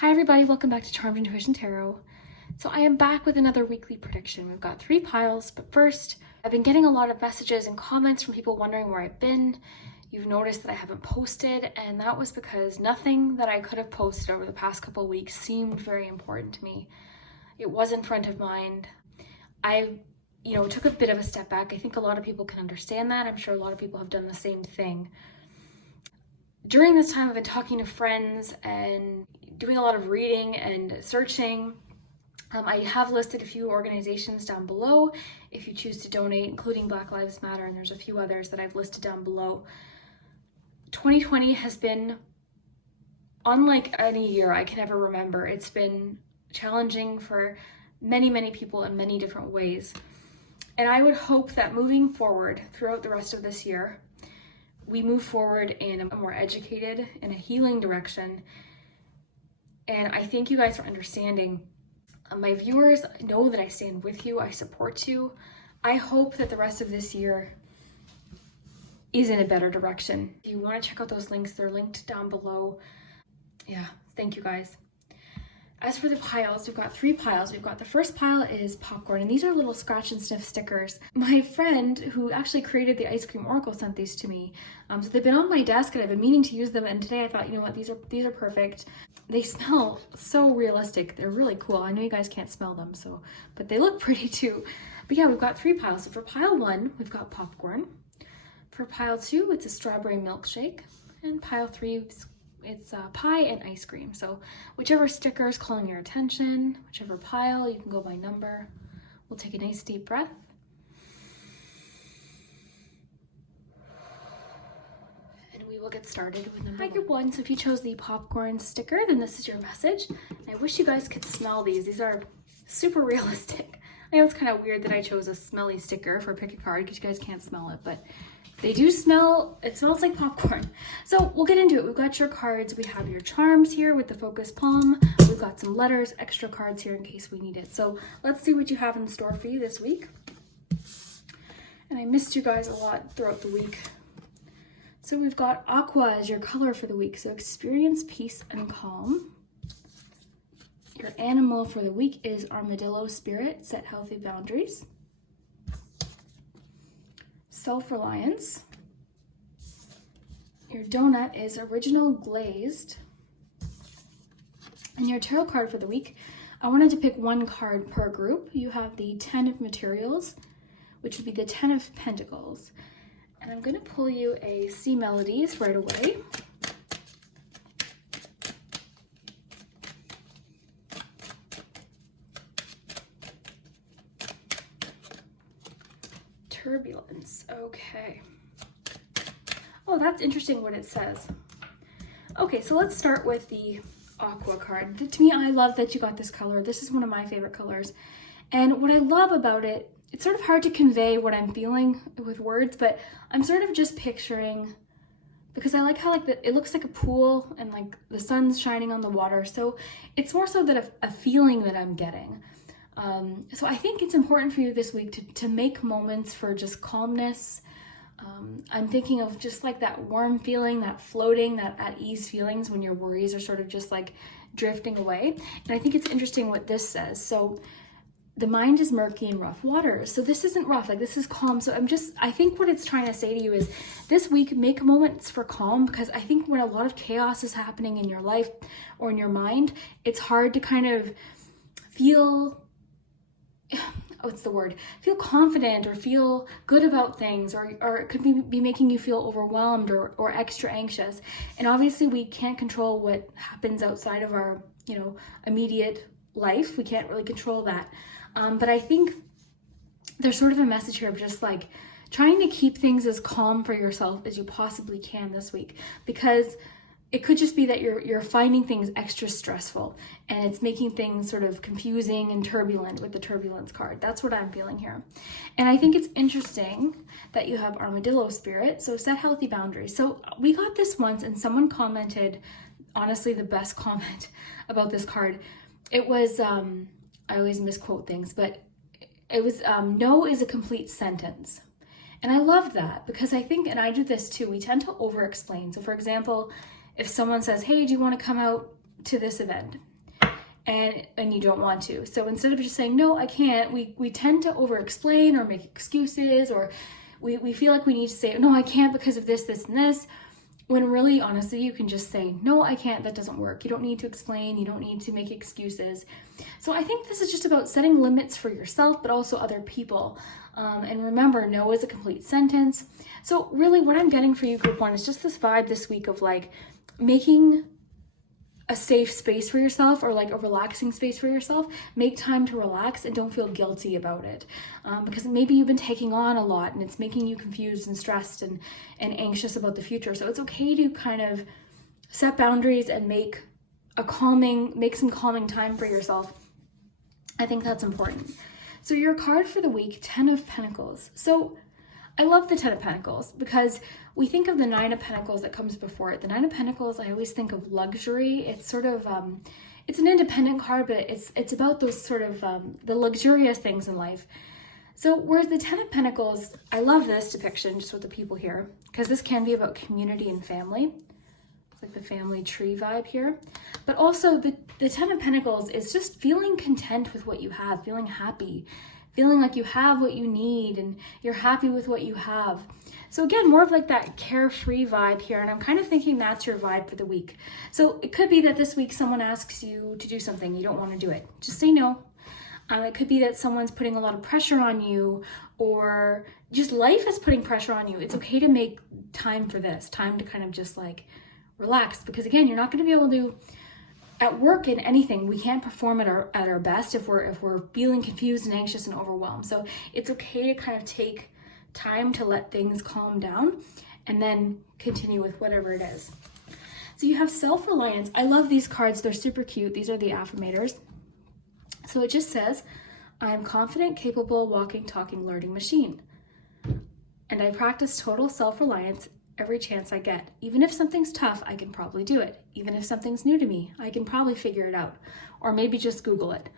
Hi everybody, welcome back to Charmed Intuition Tarot. So I am back with another weekly prediction. We've got 3 piles, but first, I've been getting a lot of messages and comments from people wondering where I've been. You've noticed that I haven't posted, and that was because nothing that I could have posted over the past couple of weeks seemed very important to me. It wasn't front of mind. I took a bit of a step back. I think a lot of people can understand that. I'm sure a lot of people have done the same thing. During this time, I've been talking to friends and doing a lot of reading and searching. I have listed a few organizations down below if you choose to donate, including Black Lives Matter, and there's a few others that I've listed down below. 2020 has been unlike any year I can ever remember. It's been challenging for many, many people in many different ways. And I would hope that moving forward throughout the rest of this year, we move forward in a more educated and a healing direction. And I thank you guys for understanding. My viewers know that I stand with you, I support you. I hope that the rest of this year is in a better direction. If you want to check out those links, they're linked down below. Yeah, thank you guys. As for the piles, we've got 3 piles. We've got the first pile is popcorn, and these are little scratch and sniff stickers. My friend who actually created the ice cream oracle sent these to me. So they've been on my desk and I've been meaning to use them, and today I thought, you know what, these are perfect. They smell so realistic. They're really cool. I know you guys can't smell them, but they look pretty too. But yeah, we've got 3 piles. So for pile 1, we've got popcorn. For pile 2, it's a strawberry milkshake. And pile 3, it's pie and ice cream. So whichever sticker is calling your attention, whichever pile, you can go by number. We'll take a nice deep breath. And we will get started with number 1. So if you chose the popcorn sticker, then this is your message. And I wish you guys could smell these. These are super realistic. I know it's kind of weird that I chose a smelly sticker for pick a card because you guys can't smell it, but they do smell, it smells like popcorn. So we'll get into it. We've got your cards. We have your charms here with the focus palm. We've got some letters, extra cards here in case we need it. So let's see what you have in store for you this week. And I missed you guys a lot throughout the week. So we've got aqua as your color for the week. So experience peace and calm. Your animal for the week is armadillo spirit. Set healthy boundaries. Self-reliance. Your donut is original glazed. And your tarot card for the week, I wanted to pick 1 card per group. You have the 10 of materials, which would be the 10 of pentacles. And I'm going to pull you a See Melodies right away. Turbulence. Okay. Oh, that's interesting what it says. Okay, so let's start with the aqua card. To me, I love that you got this color. This is one of my favorite colors. And what I love about it, it's sort of hard to convey what I'm feeling with words, but I'm sort of just picturing, because I like how it looks like a pool and like the sun's shining on the water. So it's more so that a feeling that I'm getting. So I think it's important for you this week to make moments for just calmness. I'm thinking of just like that warm feeling, that floating, that at ease feelings when your worries are sort of just like drifting away. And I think it's interesting what this says. So the mind is murky and rough waters. So this isn't rough, like this is calm. So I think what it's trying to say to you is this week, make moments for calm, because I think when a lot of chaos is happening in your life or in your mind, it's hard to kind of feel, feel confident or feel good about things, or it could be making you feel overwhelmed or extra anxious. And obviously we can't control what happens outside of our, immediate life. We can't really control that. But I think there's sort of a message here of just like trying to keep things as calm for yourself as you possibly can this week, because it could just be that you're finding things extra stressful and it's making things sort of confusing and turbulent with the turbulence card. That's what I'm feeling here. And I think it's interesting that you have armadillo spirit. So set healthy boundaries. So we got this once and someone commented, honestly, the best comment about this card. It was, I always misquote things, but it was, no is a complete sentence. And I love that because I think, and I do this too, we tend to over explain. So for example, if someone says, hey, do you want to come out to this event and you don't want to. So instead of just saying, no, I can't, we tend to over explain or make excuses, or we feel like we need to say, no, I can't because of this, this, and this. When really, honestly, you can just say, no, I can't, that doesn't work. You don't need to explain, you don't need to make excuses. So I think this is just about setting limits for yourself, but also other people. And remember, no is a complete sentence. So really what I'm getting for you, group one, is just this vibe this week of like making a safe space for yourself, or like a relaxing space for yourself. Make time to relax and don't feel guilty about it, because maybe you've been taking on a lot and it's making you confused and stressed and anxious about the future. So it's okay to kind of set boundaries and make some calming time for yourself. I think that's important. So your card for the week, 10 of Pentacles. So I love the 10 of Pentacles because we think of the 9 of Pentacles that comes before it. The 9 of Pentacles, I always think of luxury. It's sort of, it's an independent card, but it's about those sort of, the luxurious things in life. So whereas the 10 of Pentacles, I love this depiction just with the people here, because this can be about community and family. It's like the family tree vibe here. But also the 10 of Pentacles is just feeling content with what you have, feeling happy, feeling like you have what you need and you're happy with what you have. So again, more of like that carefree vibe here. And I'm kind of thinking that's your vibe for the week. So it could be that this week someone asks you to do something, you don't want to do it. Just say no. It could be that someone's putting a lot of pressure on you, or just life is putting pressure on you. It's okay to make time for this, time to kind of just like relax. Because again, you're not going to be able to, at work in anything, we can't perform at our best if we're feeling confused and anxious and overwhelmed. So it's okay to kind of take time to let things calm down and then continue with whatever it is. So you have self-reliance. I love these cards. They're super cute. These are the Affirmators. So it just says, I am confident, capable, walking, talking, learning machine. And I practice total self-reliance every chance I get. Even if something's tough, I can probably do it. Even if something's new to me, I can probably figure it out. Or maybe just Google it.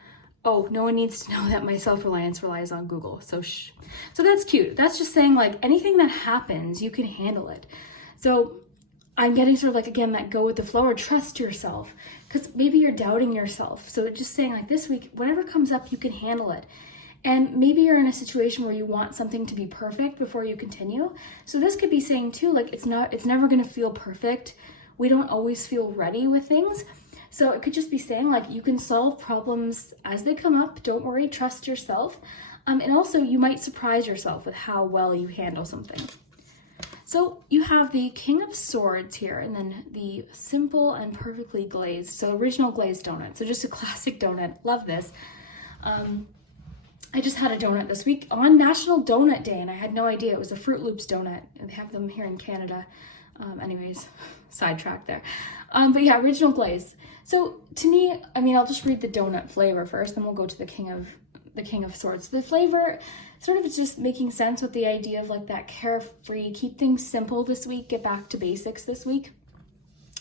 Oh, no one needs to know that my self-reliance relies on Google. So that's cute. That's just saying like anything that happens, you can handle it. So I'm getting sort of like, again, that go with the flow or trust yourself, because maybe you're doubting yourself. So it's just saying like this week, whatever comes up, you can handle it. And maybe you're in a situation where you want something to be perfect before you continue. So this could be saying too, like it's never going to feel perfect. We don't always feel ready with things. So it could just be saying like you can solve problems as they come up. Don't worry, trust yourself. And also you might surprise yourself with how well you handle something. So you have the King of Swords here, and then the simple and perfectly glazed. So original glazed donut. So just a classic donut. Love this. I just had a donut this week on National Donut Day, and I had no idea it was a Fruit Loops donut. They have them here in Canada. Anyways, sidetrack there. But yeah, original glaze. So to me, I mean, I'll just read the donut flavor first, then we'll go to the King of Swords. The flavor sort of is just making sense with the idea of like that carefree, keep things simple this week, get back to basics this week,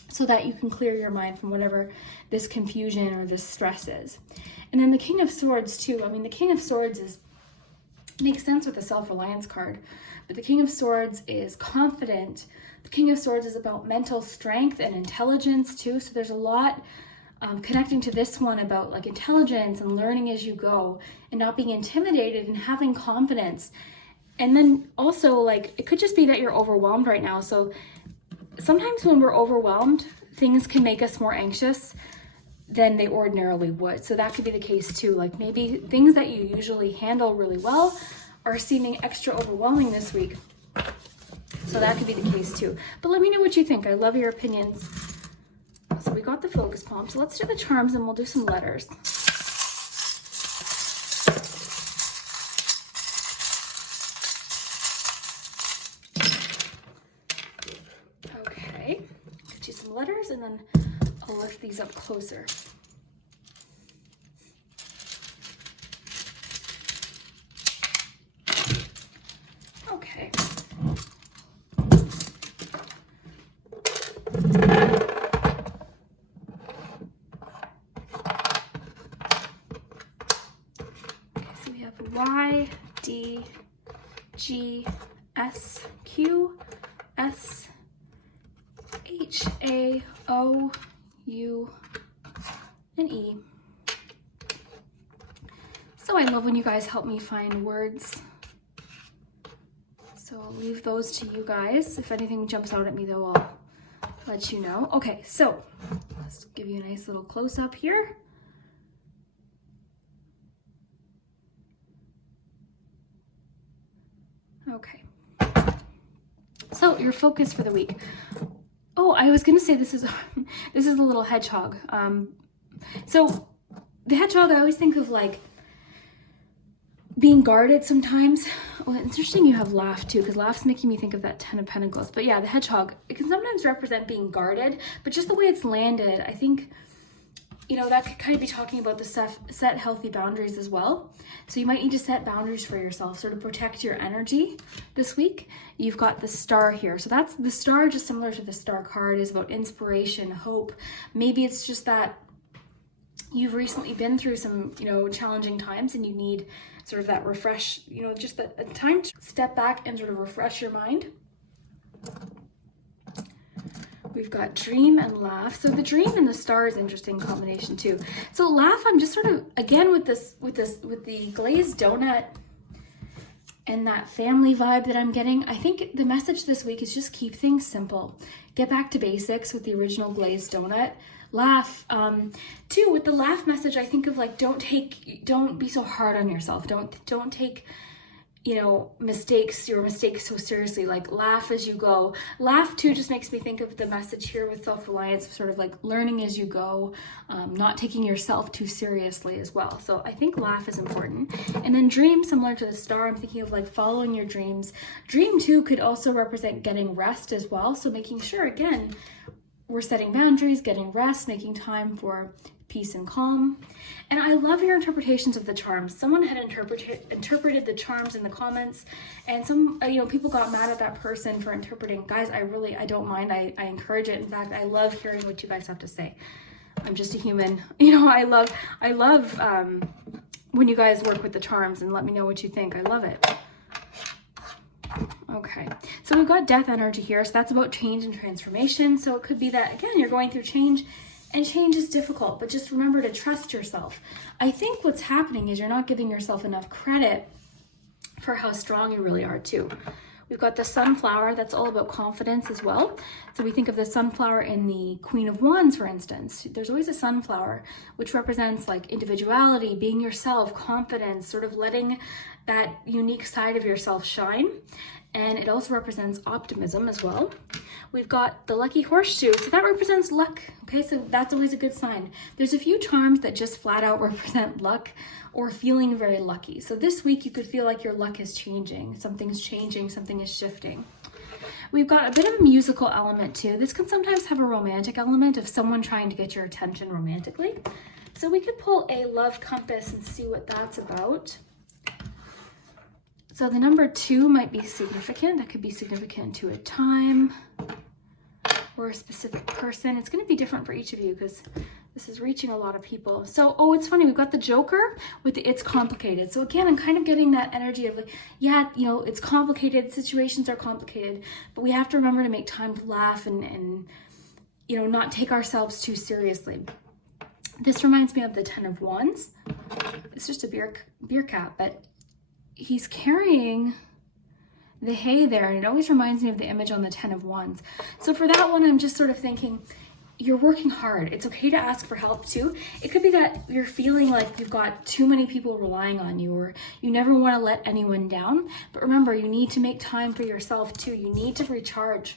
so that you can clear your mind from whatever this confusion or this stress is. And then the King of Swords too. I mean, the King of Swords makes sense with the self-reliance card, but the King of Swords is confident. The King of Swords is about mental strength and intelligence too. So there's a lot connecting to this one about like intelligence and learning as you go and not being intimidated and having confidence. And then also like, it could just be that you're overwhelmed right now. So sometimes when we're overwhelmed, things can make us more anxious than they ordinarily would. So that could be the case too. Like maybe things that you usually handle really well are seeming extra overwhelming this week. So that could be the case too. But let me know what you think. I love your opinions. So we got the focus palm. So let's do the charms and we'll do some letters. Okay, get you some letters and then I'll lift these up closer. Okay. So we have Y, D, G, S, Q, S, H, A, O, U, and E. So I love when you guys help me find words. So I'll leave those to you guys. If anything jumps out at me though, I'll let you know. Okay, so let's give you a nice little close-up here. Okay. So your focus for the week. Oh, I was gonna say this is this is a little hedgehog. So the hedgehog, I always think of like being guarded sometimes. Well, it's interesting you have laugh too, because laugh's making me think of that 10 of Pentacles. But yeah, the hedgehog, it can sometimes represent being guarded, but just the way it's landed, I think, you know, that could kind of be talking about the set healthy boundaries as well. So you might need to set boundaries for yourself, sort of protect your energy this week. You've got the star here. So that's the star, just similar to the star card, is about inspiration, hope. Maybe it's just that you've recently been through some, you know, challenging times and you need sort of that refresh, you know, just a time to step back and sort of refresh your mind. We've got dream and laugh. So the dream and the star is an interesting combination too. So laugh, I'm just sort of, again, with the glazed donut and that family vibe that I'm getting, I think the message this week is just keep things simple. Get back to basics with the original glazed donut. Laugh. Too, with the laugh message, I think of like, don't be so hard on yourself. Don't take, you know, your mistakes so seriously. Like, laugh as you go. Laugh too just makes me think of the message here with self-reliance, sort of like learning as you go, not taking yourself too seriously as well. So I think laugh is important. And then dream, similar to the star, I'm thinking of like following your dreams. Dream too could also represent getting rest as well. So making sure, again, we're setting boundaries, getting rest, making time for peace and calm. And I love your interpretations of the charms. Someone had interpreted the charms in the comments, and some, you know, people got mad at that person for interpreting. Guys, I don't mind. I encourage it. In fact, I love hearing what you guys have to say. I'm just a human. You know, I love when you guys work with the charms and let me know what you think. I love it. Okay, so we've got death energy here, so that's about change and transformation. So it could be that, again, you're going through change, and change is difficult, but just remember to trust yourself. I think what's happening is you're not giving yourself enough credit for how strong you really are too. We've got the sunflower, that's all about confidence as well. So we think of the sunflower in the Queen of Wands, for instance. There's always a sunflower, which represents like individuality, being yourself, confidence, sort of letting that unique side of yourself shine. And it also represents optimism as well. We've got the lucky horseshoe, so that represents luck. Okay, so that's always a good sign. There's a few charms that just flat out represent luck or feeling very lucky. So this week you could feel like your luck is changing. Something's changing, something is shifting. We've got a bit of a musical element too. This can sometimes have a romantic element of someone trying to get your attention romantically. So we could pull a love compass and see what that's about. So the number 2 might be significant. That could be significant to a time or a specific person. It's going to be different for each of you because this is reaching a lot of people. So, oh, it's funny. We've got the Joker with the it's complicated. So again, I'm kind of getting that energy of like, yeah, you know, it's complicated. Situations are complicated, but we have to remember to make time to laugh and you know, not take ourselves too seriously. This reminds me of the 10 of Wands. It's just a beer cap, but he's carrying the hay there, and it always reminds me of the image on the 10 of Wands. So for that one, I'm just sort of thinking, you're working hard. It's okay to ask for help too. It could be that you're feeling like you've got too many people relying on you, or you never want to let anyone down. But remember, you need to make time for yourself too. You need to recharge.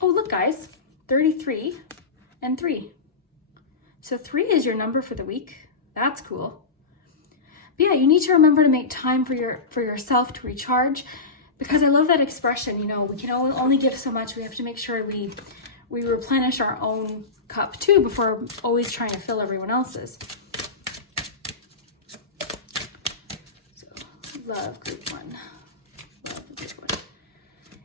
Oh, look guys, 33 and 3. So 3 is your number for the week. That's cool. But yeah, you need to remember to make time for yourself to recharge, because I love that expression. You know, we can only give so much. We have to make sure we replenish our own cup too before always trying to fill everyone else's. So love group 1. Love group 1.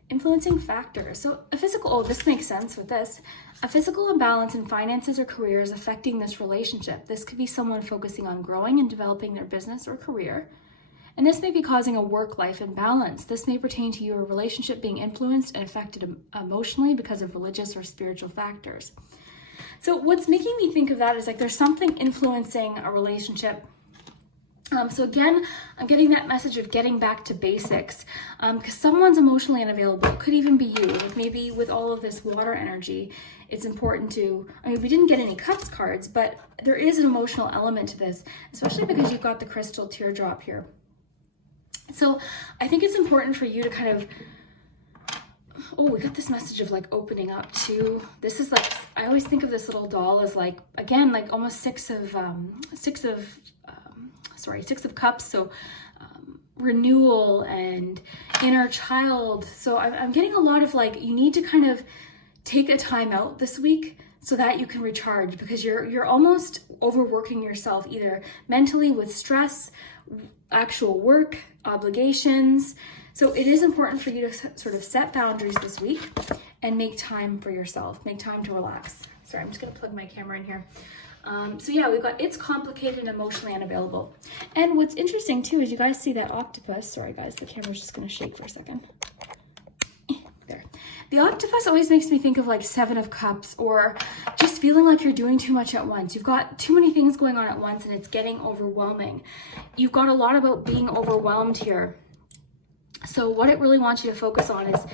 Influencing factors. So a physical, oh, this makes sense with this. A physical imbalance in finances or careers affecting this relationship. This could be someone focusing on growing and developing their business or career. And this may be causing a work-life imbalance. This may pertain to your relationship being influenced and affected emotionally because of religious or spiritual factors. So what's making me think of that is like there's something influencing a relationship. So again, I'm getting that message of getting back to basics, because someone's emotionally unavailable. It could even be you. Like maybe with all of this water energy, it's important to, I mean, we didn't get any cups cards, but there is an emotional element to this, especially because you've got the crystal teardrop here. So I think it's important for you to kind of, oh, we got this message of like opening up to, this is like, I always think of this little doll as like, again, like almost six of cups. So renewal and inner child. So I'm getting a lot of like, you need to kind of take a time out this week so that you can recharge, because you're almost overworking yourself, either mentally with stress, actual work, obligations. So it is important for you to sort of set boundaries this week and make time for yourself, make time to relax. Sorry, I'm just gonna plug my camera in here. So yeah, we've got it's complicated and emotionally unavailable. And what's interesting too is you guys see that octopus. Sorry guys, the camera's just gonna shake for a second. There. The octopus always makes me think of like Seven of Cups, or just feeling like you're doing too much at once. You've got too many things going on at once and it's getting overwhelming. You've got a lot about being overwhelmed here. So what it really wants you to focus on is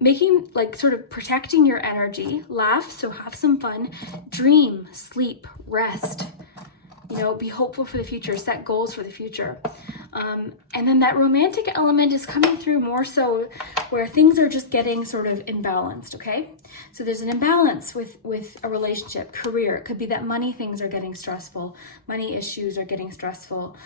making, like, sort of protecting your energy. Laugh, so have some fun, dream, sleep, rest, you know, be hopeful for the future, set goals for the future. And then that romantic element is coming through more so where things are just getting sort of imbalanced, okay? So there's an imbalance with a relationship, career. It could be that money things are getting stressful, money issues are getting stressful.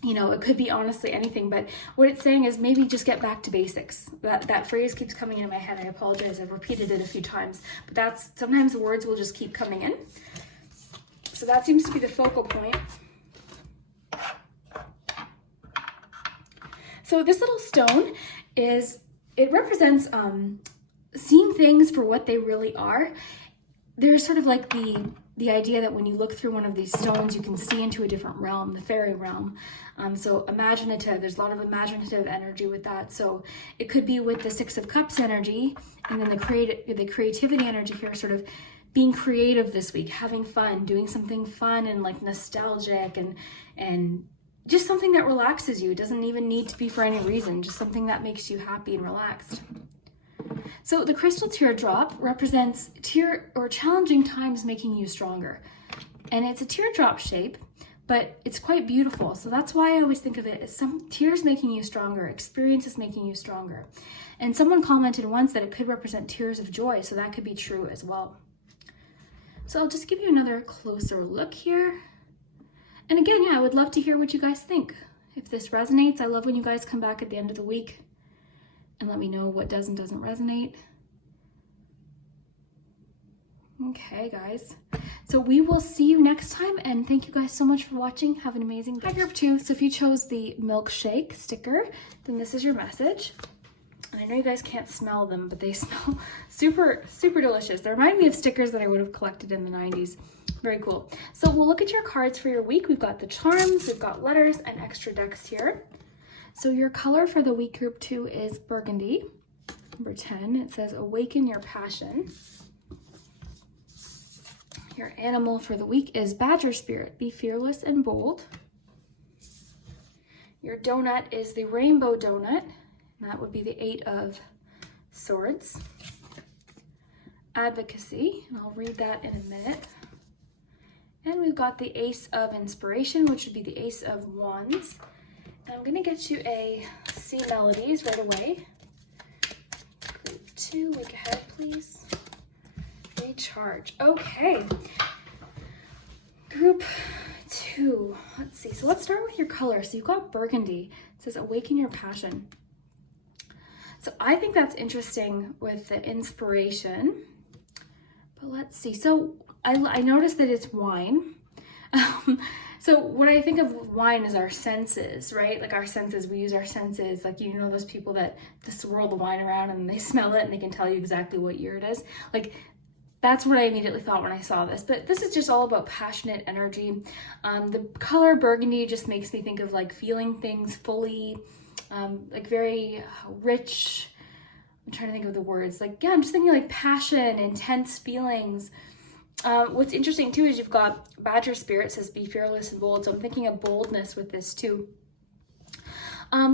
You know, it could be honestly anything, but what it's saying is maybe just get back to basics. That phrase keeps coming into my head. I apologize, I've repeated it a few times, but that's, sometimes the words will just keep coming in. So that seems to be the focal point. So this little stone it represents seeing things for what they really are. There's sort of like the idea that when you look through one of these stones, you can see into a different realm, the fairy realm. So imaginative, there's a lot of imaginative energy with that. So it could be with the Six of Cups energy, and then the creativity energy here, sort of being creative this week, having fun, doing something fun and like nostalgic and just something that relaxes you. It doesn't even need to be for any reason, just something that makes you happy and relaxed. So the crystal teardrop represents challenging times making you stronger. And it's a teardrop shape, but it's quite beautiful. So that's why I always think of it as some tears making you stronger, experiences making you stronger. And someone commented once that it could represent tears of joy, so that could be true as well. So I'll just give you another closer look here. And again, yeah, I would love to hear what you guys think. If this resonates, I love when you guys come back at the end of the week and let me know what does and doesn't resonate. Okay, guys. So we will see you next time, and thank you guys so much for watching. Have an amazing day. Hi, group 2. So if you chose the milkshake sticker, then this is your message. And I know you guys can't smell them, but they smell super, super delicious. They remind me of stickers that I would have collected in the 90s. Very cool. So we'll look at your cards for your week. We've got the charms, we've got letters, and extra decks here. So your color for the week, group 2, is burgundy. Number 10, it says awaken your passion. Your animal for the week is badger spirit. Be fearless and bold. Your donut is the rainbow donut. And that would be the 8 of swords. Advocacy, and I'll read that in a minute. And we've got the ace of inspiration, which would be the ace of wands. And I'm gonna get you a C Melodies right away. Group 2, week ahead, please. Recharge. Okay. Group 2, let's see. So let's start with your color. So you've got burgundy. It says awaken your passion. So I think that's interesting with the inspiration. But let's see. So I noticed that it's wine. So what I think of wine is our senses, right? Like our senses, we use our senses. Like, you know, those people that just swirl the wine around and they smell it and they can tell you exactly what year it is. Like, that's what I immediately thought when I saw this. But this is just all about passionate energy. The color burgundy just makes me think of like feeling things fully, like very rich, I'm trying to think of the words. Like, yeah, I'm just thinking like passion, intense feelings. What's interesting too is you've got Badger Spirit says be fearless and bold. So I'm thinking of boldness with this too.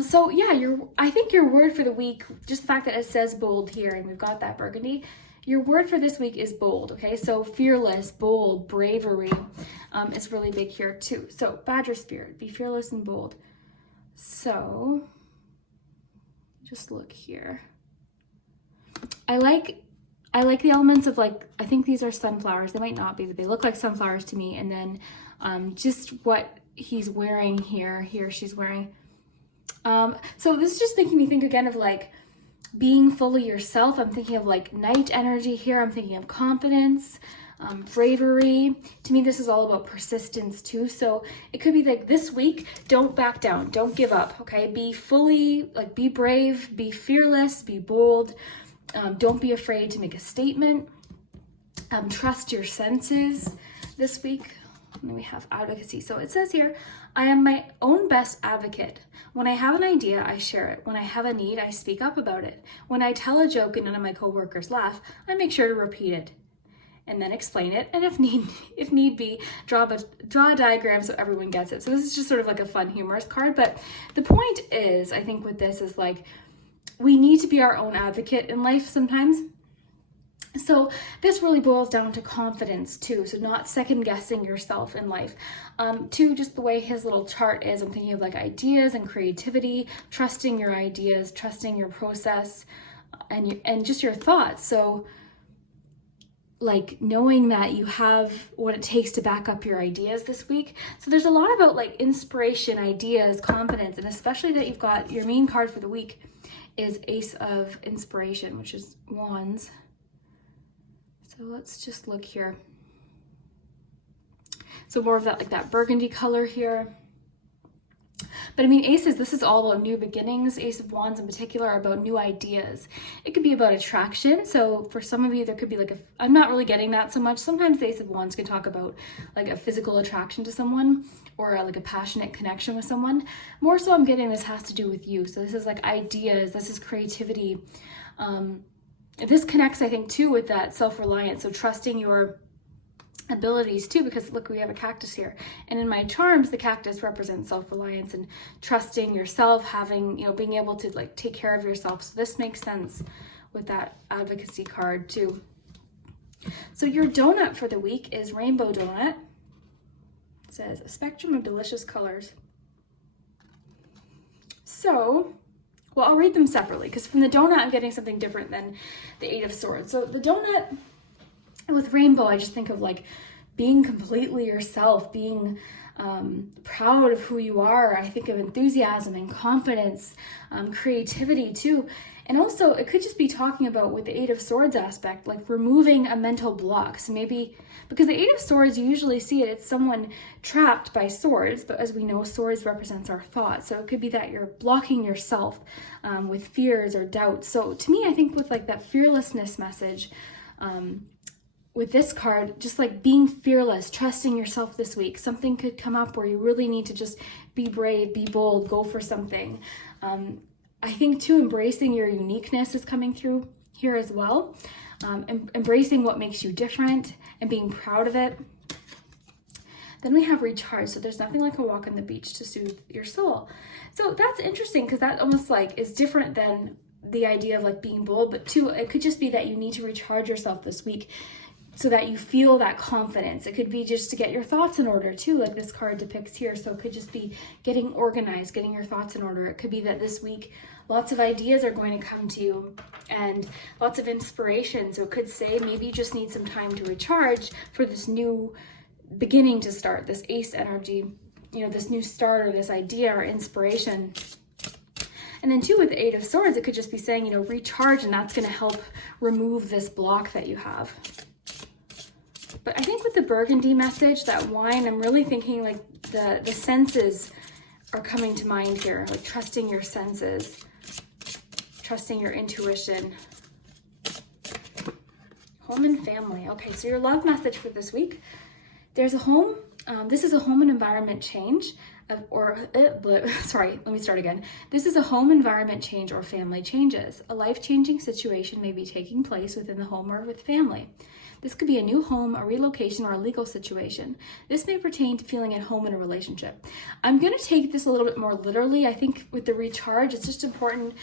So yeah, I think your word for the week, just the fact that it says bold here and we've got that burgundy, your word for this week is bold, okay? So fearless, bold, bravery is really big here too. So Badger Spirit, be fearless and bold. So just look here. I like the elements of like, I think these are sunflowers. They might not be, but they look like sunflowers to me. And then just what he's wearing here, she's wearing. So this is just making me think again of like being fully yourself. I'm thinking of like night energy here. I'm thinking of confidence, bravery. To me, this is all about persistence too. So it could be like this week, don't back down, don't give up, okay? Be fully, like be brave, be fearless, be bold. Don't be afraid to make a statement. Trust your senses this week. And then we have advocacy. So it says here, I am my own best advocate. When I have an idea, I share it. When I have a need, I speak up about it. When I tell a joke and none of my coworkers laugh, I make sure to repeat it and then explain it. And if need be, draw a diagram so everyone gets it. So this is just sort of like a fun, humorous card. But the point is, I think with this is like, we need to be our own advocate in life sometimes. So this really boils down to confidence too. So not second guessing yourself in life. Two, just the way his little chart is, I'm thinking of like ideas and creativity, trusting your ideas, trusting your process and just your thoughts. So like knowing that you have what it takes to back up your ideas this week. So there's a lot about like inspiration, ideas, confidence, and especially that you've got your main card for the week is Ace of Inspiration, which is Wands. So let's just look here. So more of that, like that burgundy color here. But I mean, aces, this is all about new beginnings. Ace of Wands in particular are about new ideas. It could be about attraction. So for some of you, there could be like I'm not really getting that so much. Sometimes the Ace of Wands can talk about like a physical attraction to someone or like a passionate connection with someone. More so I'm getting this has to do with you. So this is like ideas, this is creativity. This connects, I think, too, with that self-reliance. So trusting your abilities too, because look, we have a cactus here. And in my charms, the cactus represents self-reliance and trusting yourself, having, being able to like take care of yourself. So this makes sense with that advocacy card too. So your donut for the week is Rainbow Donut. It says a spectrum of delicious colors. So, well, I'll read them separately because from the donut, I'm getting something different than the Eight of Swords. So the donut with rainbow, I just think of like being completely yourself, being proud of who you are. I think of enthusiasm and confidence, creativity too. And also it could just be talking about with the Eight of Swords aspect, like removing a mental block. So maybe, because the Eight of Swords, you usually see it's someone trapped by swords, but as we know, swords represents our thoughts. So it could be that you're blocking yourself with fears or doubts. So to me, I think with like that fearlessness message, with this card, just like being fearless, trusting yourself this week. Something could come up where you really need to just be brave, be bold, go for something. I think too, embracing your uniqueness is coming through here as well. Embracing what makes you different and being proud of it. Then we have recharge. So there's nothing like a walk on the beach to soothe your soul. So that's interesting because that almost like is different than the idea of like being bold, but too, it could just be that you need to recharge yourself this week so that you feel that confidence. It could be just to get your thoughts in order too, like this card depicts here. So it could just be getting organized, getting your thoughts in order. It could be that this week, lots of ideas are going to come to you and lots of inspiration. So it could say maybe you just need some time to recharge for this new beginning to start, this ace energy, this new start or this idea or inspiration. And then too, with the Eight of Swords, it could just be saying, recharge, and that's going to help remove this block that you have. But I think with the burgundy message, that wine, I'm really thinking like the senses are coming to mind here, like trusting your senses, trusting your intuition. Home and family. Okay, so your love message for this week. There's a home. This is a home and environment change. sorry, let me start again. This is a home environment change or family changes. A life-changing situation may be taking place within the home or with family. This could be a new home, a relocation, or a legal situation. This may pertain to feeling at home in a relationship. I'm going to take this a little bit more literally. I think with the recharge, it's just important,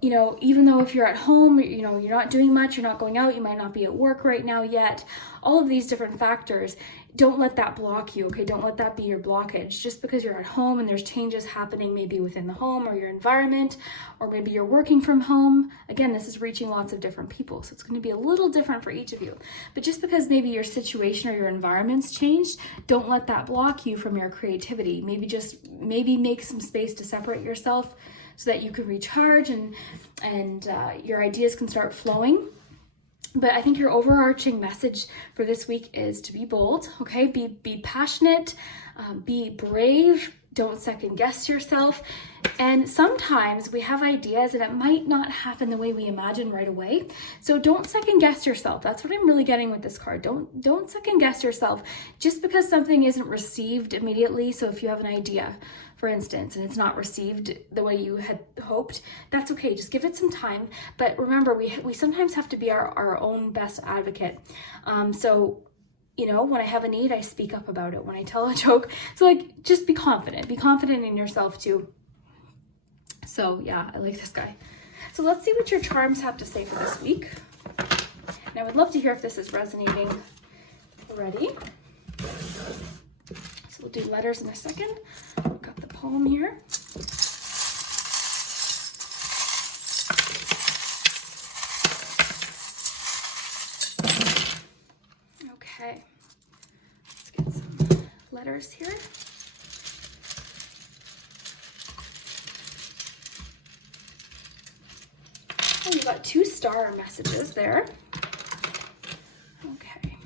you know, even though if you're at home, you know, you're not doing much, you're not going out, you might not be at work right now yet, all of these different factors, don't let that block you, okay? Don't let that be your blockage. Just because you're at home and there's changes happening maybe within the home or your environment, or maybe you're working from home. Again, this is reaching lots of different people, so it's going to be a little different for each of you. But just because maybe your situation or your environment's changed, don't let that block you from your creativity. Maybe make some space to separate yourself so that you can recharge and your ideas can start flowing. But I think your overarching message for this week is to be bold, okay? Be passionate, be brave, don't second guess yourself. And sometimes we have ideas and it might not happen the way we imagine right away. So don't second guess yourself. That's what I'm really getting with this card. Don't second guess yourself just because something isn't received immediately. So if you have an idea, for instance, and it's not received the way you had hoped, that's okay. Just give it some time. But remember, we sometimes have to be our own best advocate. So, you know, when I have a need, I speak up about it. When I tell a joke, so like, just be confident. Be confident in yourself too. So yeah, I like this guy. So let's see what your charms have to say for this week. And I would love to hear if this is resonating already. So we'll do letters in a second. Got the poem here. Okay, let's get some letters here. Oh, you got 2 star messages there. Okay,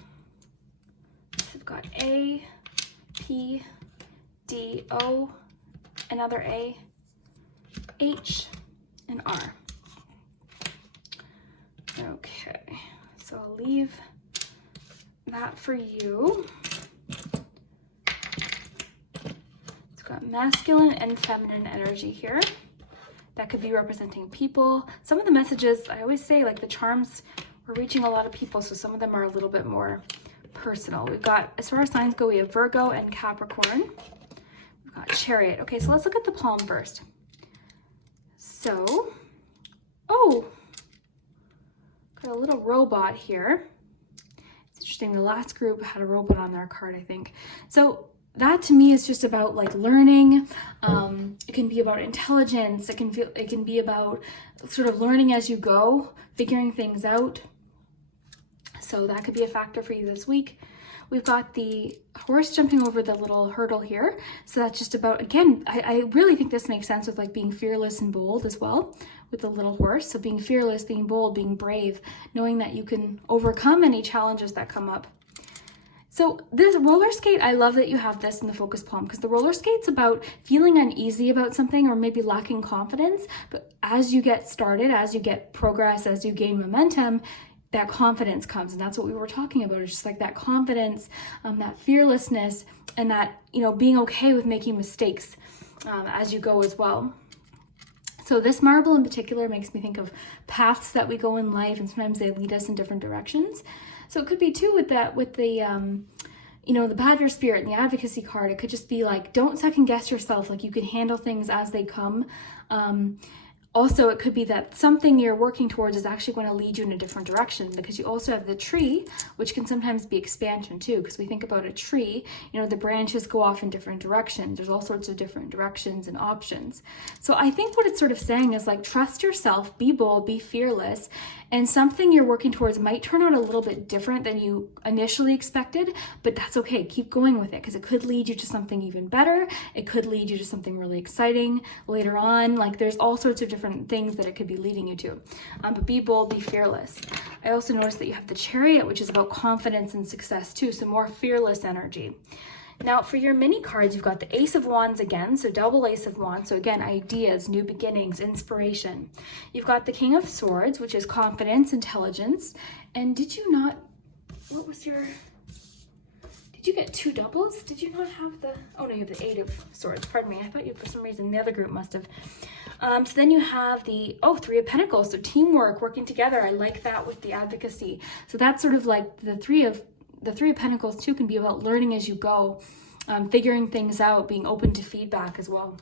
so we've got A, P, D, O, another A, H, and R. Okay, so I'll leave that for you. It's got masculine and feminine energy here. That could be representing people. Some of the messages, I always say, like the charms, we're reaching a lot of people, so some of them are a little bit more personal. We've got, as far as signs go, we have Virgo and Capricorn. We've got Chariot. Okay, so let's look at the palm first. So, oh, got a little robot here. It's interesting, the last group had a robot on their card, I think. So that to me is just about like learning. It can be about intelligence. It can be about sort of learning as you go, figuring things out. So that could be a factor for you this week. We've got the horse jumping over the little hurdle here. So that's just about, again, I really think this makes sense with like being fearless and bold as well with the little horse. So being fearless, being bold, being brave, knowing that you can overcome any challenges that come up. So this roller skate, I love that you have this in the focus palm, because the roller skate's about feeling uneasy about something or maybe lacking confidence. But as you get started, as you get progress, as you gain momentum, that confidence comes. And that's what we were talking about. It's just like that confidence, that fearlessness, and that, you know, being okay with making mistakes as you go as well. So this marble in particular makes me think of paths that we go in life, and sometimes they lead us in different directions. So it could be too with the, you know, the Badger Spirit and the Advocacy card. It could just be like, don't second guess yourself. Like you can handle things as they come. Also, it could be that something you're working towards is actually going to lead you in a different direction, because you also have the tree, which can sometimes be expansion too, because we think about a tree, you know, the branches go off in different directions. There's all sorts of different directions and options. So I think what it's sort of saying is like, trust yourself, be bold, be fearless, and something you're working towards might turn out a little bit different than you initially expected, but that's okay. Keep going with it, because it could lead you to something even better. It could lead you to something really exciting later on. Like there's all sorts of different things that it could be leading you to. But be bold, be fearless. I also noticed that you have the Chariot, which is about confidence and success too, so more fearless energy. Now for your mini cards, you've got the Ace of Wands again, so double Ace of Wands. So again, ideas, new beginnings, inspiration. You've got the King of Swords, which is confidence, intelligence. And did you not, what was your, Did you get 2 doubles? Did you not have the, oh no, you have the 8 of Swords, pardon me. I thought you, for some reason, the other group must have. So then you have the, 3 of Pentacles, so teamwork, working together. I like that with the advocacy. So that's sort of like the 3 of Pentacles too can be about learning as you go, figuring things out, being open to feedback as well.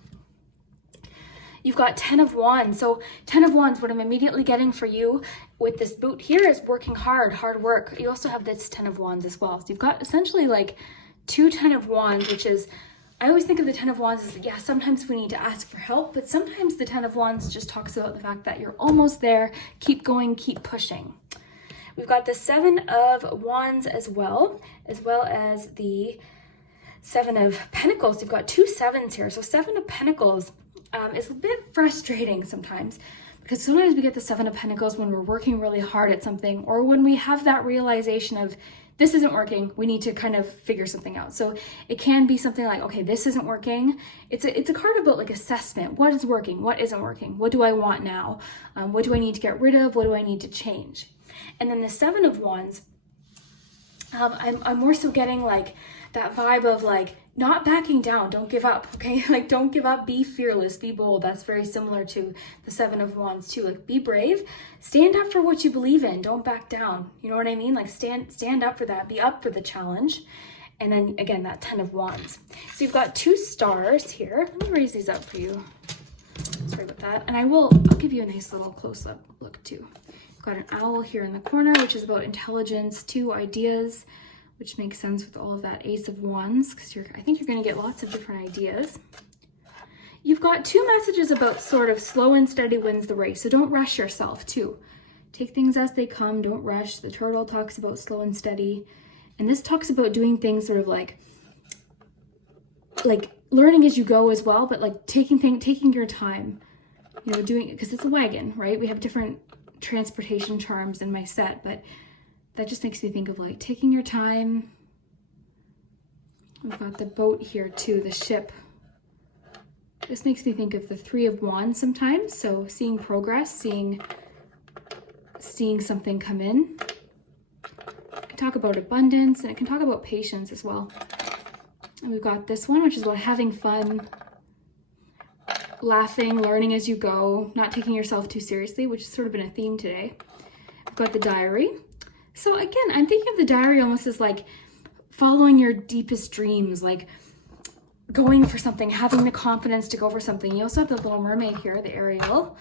You've got 10 of Wands. So 10 of Wands, what I'm immediately getting for you with this boot here is working hard work. You also have this 10 of Wands as well. So you've got essentially like 2 10 of Wands, which is, I always think of the 10 of Wands as, yeah, sometimes we need to ask for help, but sometimes the 10 of Wands just talks about the fact that you're almost there, keep going, keep pushing. We've got the 7 of Wands as well as the 7 of Pentacles. You've got 2 7s here. So 7 of Pentacles is a bit frustrating sometimes, because sometimes we get the 7 of Pentacles when we're working really hard at something, or when we have that realization of this isn't working, we need to kind of figure something out. So it can be something like, okay, this isn't working. It's a card about like assessment. What is working? What isn't working? What do I want now? What do I need to get rid of? What do I need to change? And then the 7 of Wands, I'm more so getting like that vibe of like not backing down, don't give up, okay? Like don't give up, be fearless, be bold. That's very similar to the 7 of Wands too. Like be brave, stand up for what you believe in, don't back down. You know what I mean? Like stand up for that, be up for the challenge. And then again, that 10 of Wands. So you've got 2 stars here. Let me raise these up for you. Sorry about that. And I'll give you a nice little close-up look too. Got an owl here in the corner, which is about intelligence, 2 ideas, which makes sense with all of that Ace of Wands, because I think you're going to get lots of different ideas. You've got 2 messages about sort of slow and steady wins the race, so don't rush yourself too. Take things as they come, don't rush. The turtle talks about slow and steady, and this talks about doing things sort of like learning as you go as well, but like taking your time, you know, doing, because it's a wagon, right? We have different transportation charms in my set, but that just makes me think of like taking your time. We've got the boat here too, the ship. This makes me think of the 3 of Wands sometimes. So seeing progress, seeing something come in. It can talk about abundance, and it can talk about patience as well. And we've got this one, which is about having fun, laughing, learning as you go, not taking yourself too seriously, which has sort of been a theme today. We've got the diary. So again, I'm thinking of the diary almost as like following your deepest dreams, like going for something, having the confidence to go for something. You also have the Little Mermaid here, the Ariel,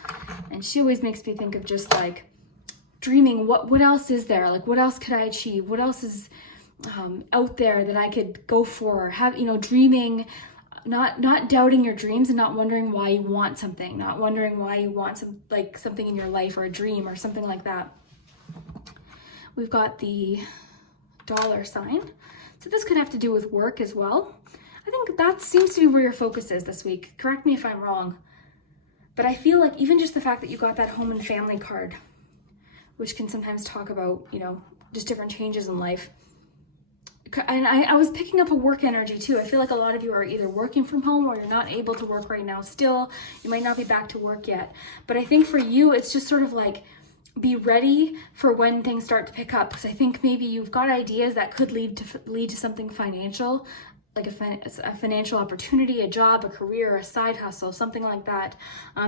and she always makes me think of just like dreaming. What else is there? Like what else could I achieve? What else is out there that I could go for? Have, you know, dreaming, not doubting your dreams, and not wondering why you want something, not wondering why you want something in your life, or a dream or something like that. We've got the $sign. So this could have to do with work as well. I think that seems to be where your focus is this week. Correct me if I'm wrong. But I feel like even just the fact that you got that home and family card, which can sometimes talk about, you know, just different changes in life. And I was picking up a work energy too. I feel like a lot of you are either working from home, or you're not able to work right now still. You might not be back to work yet. But I think for you, it's just sort of like, be ready for when things start to pick up, because I think maybe you've got ideas that could lead to something financial, like a financial opportunity, a job, a career, a side hustle, something like that,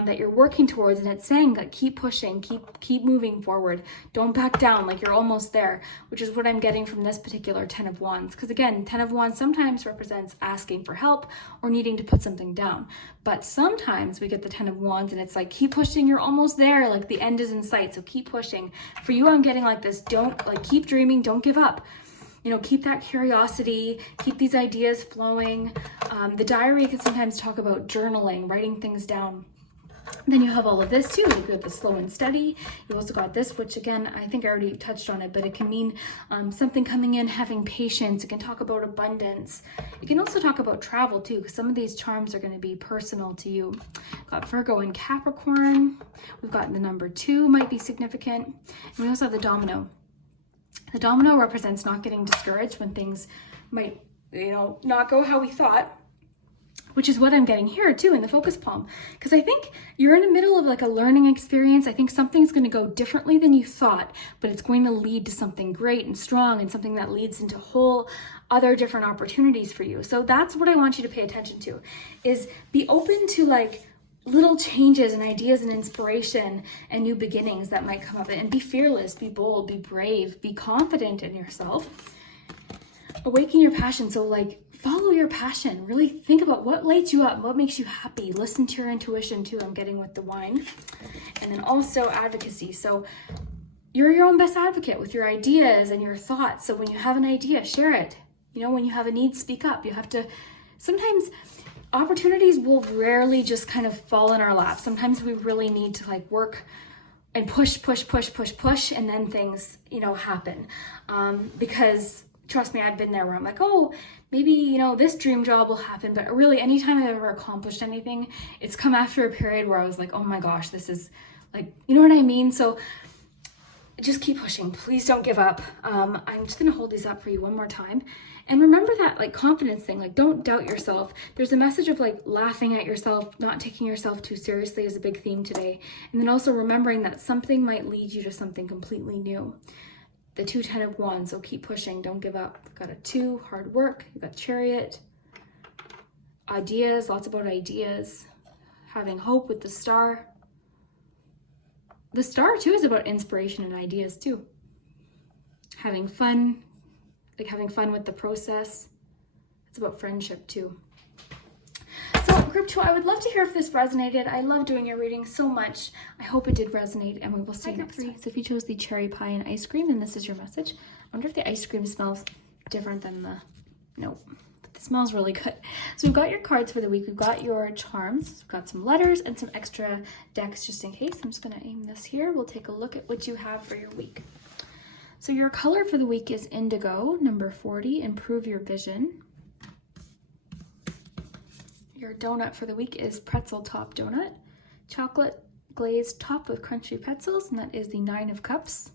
that you're working towards. And it's saying that keep pushing, keep moving forward. Don't back down, like you're almost there, which is what I'm getting from this particular 10 of Wands. Because again, 10 of Wands sometimes represents asking for help or needing to put something down. But sometimes we get the 10 of Wands and it's like, keep pushing, you're almost there, like the end is in sight. So keep pushing. For you, I'm getting like this, keep dreaming, don't give up. You know, keep that curiosity, keep these ideas flowing. The diary can sometimes talk about journaling, writing things down. Then you have all of this too. You got the slow and steady. You also got this, which again, I think I already touched on it, but it can mean something coming in, having patience. It can talk about abundance. It can also talk about travel too, because some of these charms are going to be personal to you. Got Virgo and Capricorn. We've got the number 2 might be significant. And we also have the domino. The domino represents not getting discouraged when things might, you know, not go how we thought. which is what I'm getting here too in the focus palm. Because I think you're in the middle of like a learning experience. I think something's going to go differently than you thought, but it's going to lead to something great and strong, and something that leads into whole other different opportunities for you. So that's what I want you to pay attention to, is be open to like little changes and ideas and inspiration and new beginnings that might come up, and be fearless, be bold, be brave, be confident in yourself. Awaken your passion. So like follow your passion. Really think about what lights you up, what makes you happy. Listen to your intuition too, I'm getting with the wine. And then also advocacy. So you're your own best advocate with your ideas and your thoughts. So when you have an idea, share it. You know, when you have a need, speak up. You have to, sometimes opportunities will rarely just kind of fall in our lap. Sometimes we really need to like work and push, and then things, you know, happen. Because trust me, I've been there where I'm like, oh, maybe, you know, this dream job will happen. But really, anytime I've ever accomplished anything, it's come after a period where I was like, oh my gosh, this is like, you know what I mean? So just keep pushing. Please don't give up. I'm just going to hold these up for you one more time. And remember that like confidence thing, like don't doubt yourself. There's a message of like laughing at yourself, not taking yourself too seriously is a big theme today. And then also remembering that something might lead you to something completely new. The 2 10 of Wands, so keep pushing, don't give up. You've got a 2, hard work. You've got Chariot, ideas, lots about ideas, having hope with the Star. The Star too is about inspiration and ideas too. Having fun, like having fun with the process. It's about friendship too. So group 2, I would love to hear if this resonated. I love doing your reading so much. I hope it did resonate, and we will see you next time. So if you chose the cherry pie and ice cream, and this is your message. I wonder if the ice cream smells different than the, nope, but it smells really good. So we've got your cards for the week. We've got your charms. We've got some letters and some extra decks just in case. I'm just gonna aim this here. We'll take a look at what you have for your week. So your color for the week is indigo, number 40, improve your vision. Your donut for the week is pretzel top donut, chocolate glazed top with crunchy pretzels, and that is the 9 of Cups.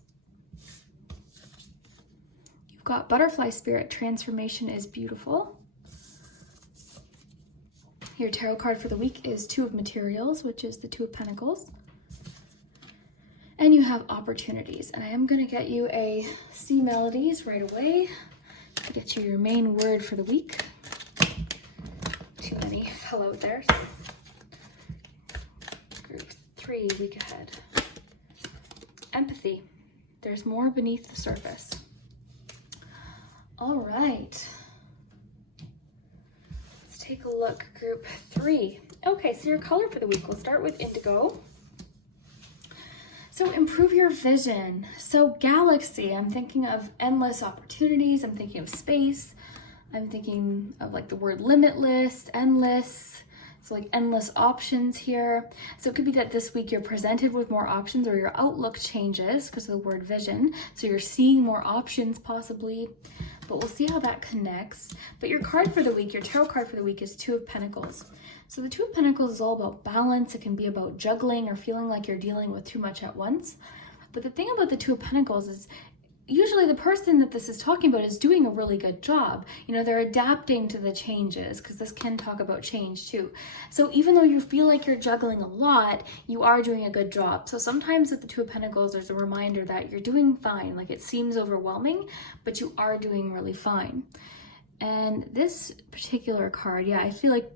You've got butterfly spirit, transformation is beautiful. Your tarot card for the week is 2 of Materials, which is the 2 of Pentacles. And you have opportunities, and I am going to get you a C Melodies right away to get you your main word for the week. Too many hello there. Group 3, week ahead. Empathy. There's more beneath the surface. All right. Let's take a look. Group 3. Okay, so your color for the week. We'll start with indigo. So improve your vision. So galaxy, I'm thinking of endless opportunities. I'm thinking of space. I'm thinking of like the word limitless, endless. So like endless options here. So it could be that this week you're presented with more options, or your outlook changes because of the word vision. So you're seeing more options possibly, but we'll see how that connects. But your card for the week, your tarot card for the week is 2 of Pentacles. So the 2 of Pentacles is all about balance. It can be about juggling or feeling like you're dealing with too much at once. But the thing about the 2 of Pentacles is usually the person that this is talking about is doing a really good job. You know, they're adapting to the changes, because this can talk about change too. So even though you feel like you're juggling a lot, you are doing a good job. So sometimes with the 2 of Pentacles, there's a reminder that you're doing fine. Like it seems overwhelming, but you are doing really fine. And this particular card, yeah, I feel like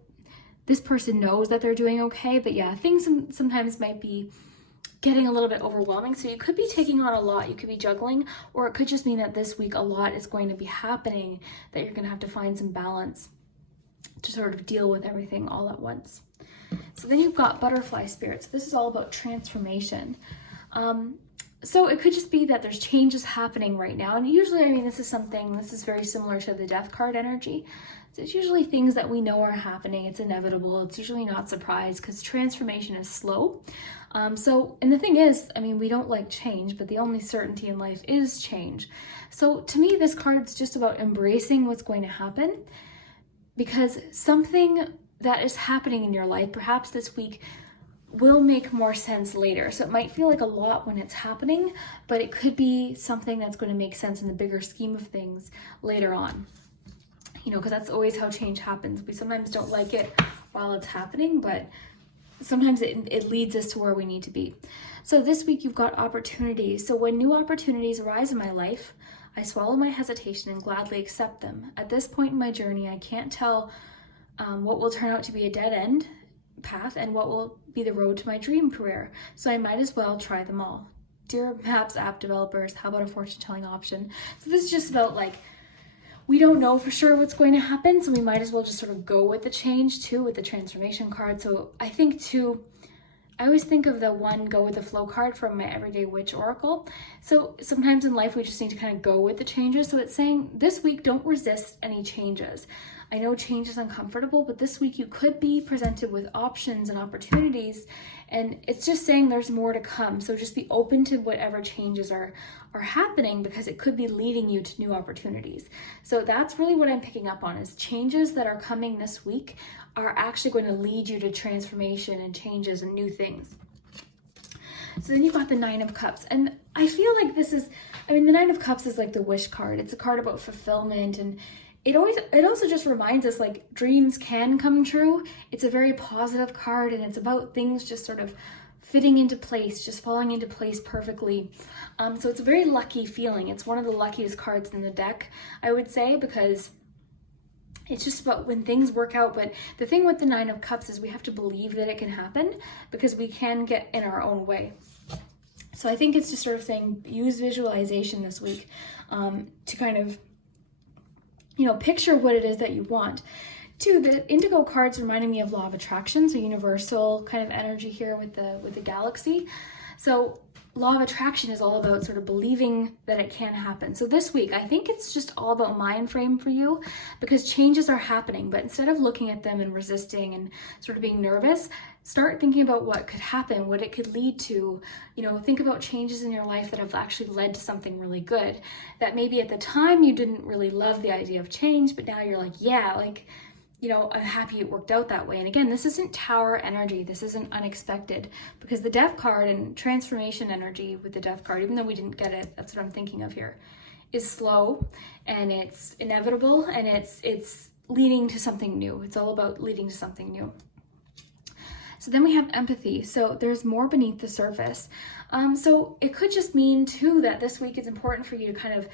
this person knows that they're doing okay, but yeah, things sometimes might be getting a little bit overwhelming. So you could be taking on a lot, you could be juggling, or it could just mean that this week a lot is going to be happening, that you're going to have to find some balance to sort of deal with everything all at once. So then you've got butterfly spirit. So this is all about transformation. So it could just be that there's changes happening right now. And usually, I mean, this is very similar to the death card energy. So it's usually things that we know are happening. It's inevitable. It's usually not surprise, because transformation is slow. And the thing is, I mean, we don't like change, but the only certainty in life is change. So to me, this card's just about embracing what's going to happen, because something that is happening in your life, perhaps this week, will make more sense later. So it might feel like a lot when it's happening, but it could be something that's going to make sense in the bigger scheme of things later on. because that's always how change happens. We sometimes don't like it while it's happening, but sometimes it leads us to where we need to be. So this week you've got opportunities. So when new opportunities arise in my life, I swallow my hesitation and gladly accept them. At this point in my journey, I can't tell what will turn out to be a dead end path and what will be the road to my dream career. So I might as well try them all. Dear Maps app developers, how about a fortune telling option? So this is just about like, we don't know for sure what's going to happen, so we might as well just sort of go with the change too, with the transformation card. So I think too, I always think of the one go with the flow card from my Everyday Witch Oracle. So sometimes in life we just need to kind of go with the changes. So it's saying this week, don't resist any changes. I know change is uncomfortable, but this week you could be presented with options and opportunities, and it's just saying there's more to come. So just be open to whatever changes are happening, because it could be leading you to new opportunities. So that's really what I'm picking up on, is changes that are coming this week are actually going to lead you to transformation and changes and new things. So then you've got the Nine of Cups, and I feel like the Nine of Cups is like the wish card. It's a card about fulfillment, and it also just reminds us like dreams can come true. It's a very positive card, and it's about things just sort of fitting into place, just falling into place perfectly. So it's a very lucky feeling. It's one of the luckiest cards in the deck, I would say, because it's just about when things work out. But the thing with the Nine of Cups is we have to believe that it can happen, because we can get in our own way. So I think it's just sort of saying use visualization this week to kind of, picture what it is that you want. Two, the indigo cards reminding me of law of attraction, so universal kind of energy here with the galaxy. So law of attraction is all about sort of believing that it can happen. So this week, I think it's just all about mind frame for you, because changes are happening, but instead of looking at them and resisting and sort of being nervous, start thinking about what could happen, what it could lead to. Think about changes in your life that have actually led to something really good, that maybe at the time you didn't really love the idea of change, but now you're like, yeah, I'm happy it worked out that way. And again, this isn't tower energy. This isn't unexpected, because the Death card and transformation energy with the Death card, even though we didn't get it, that's what I'm thinking of here, is slow, and it's inevitable, and it's leading to something new. It's all about leading to something new. So then we have empathy. So there's more beneath the surface. So it could just mean too that this week it's important for you to kind of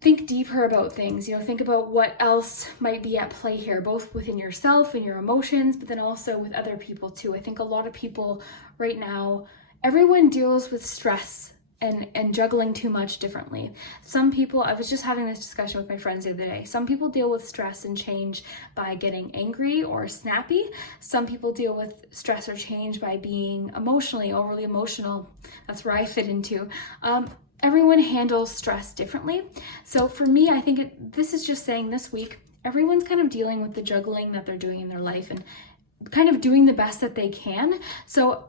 think deeper about things, think about what else might be at play here, both within yourself and your emotions, but then also with other people too. I think a lot of people right now, everyone deals with stress and juggling too much differently. Some people, I was just having this discussion with my friends the other day, some people deal with stress and change by getting angry or snappy. Some people deal with stress or change by being overly emotional. That's where I fit into. Everyone handles stress differently. So for me, I think this is just saying this week, everyone's kind of dealing with the juggling that they're doing in their life and kind of doing the best that they can. So,